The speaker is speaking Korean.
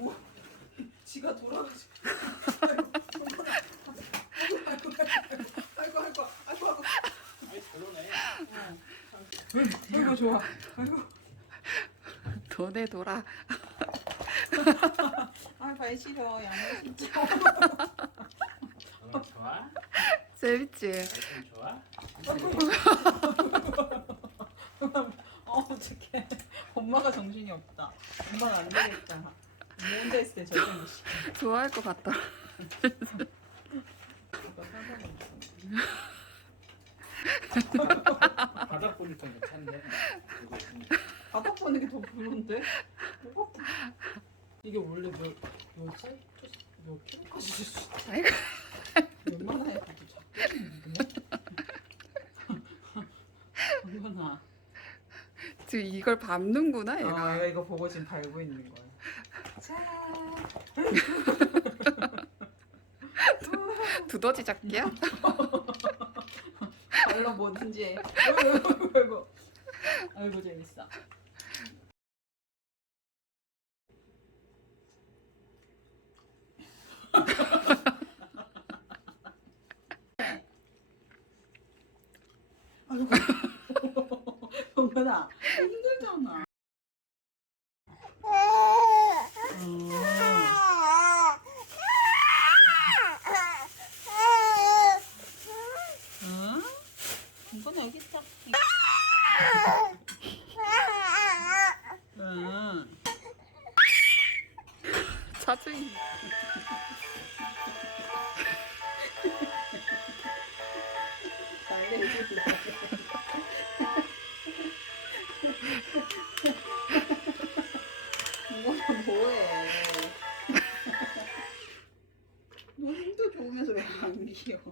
뭐 지가 돌아가지고 아이고 아이고 아이고 아이고 아이고 아이 잘 노네. 아이고 좋아 아이고 도네 돌아. 아발 싫어 양말 진짜 어, 좋아? 재밌지? 좋아? 어 어떡해 엄마가 정신이 없다 엄마는 안 되겠다 뭐 혼자 있을 때 절대 못 시켜 좋아할 것 같다. 바닥 보니까 괜찮네. 이거. 바닥 보는 게 더 부러운데? 이게 원래 몇, 몇 사이즈? 몇 킬로까지 줄수 있다 아이고. 웬만한 애들도 작거든요 얼마나 지금 이걸 밟는구나 아, 얘가. 얘가 이거 보고 지금 밟고 있는 거야 자 두더지 잡기야? 발로 뭐든지 해 아이고 아이고 아이고 재밌어 아이고 정근아 힘들잖아 음. 응? 이건. 이거는 좋으면서 왜 안 귀여워?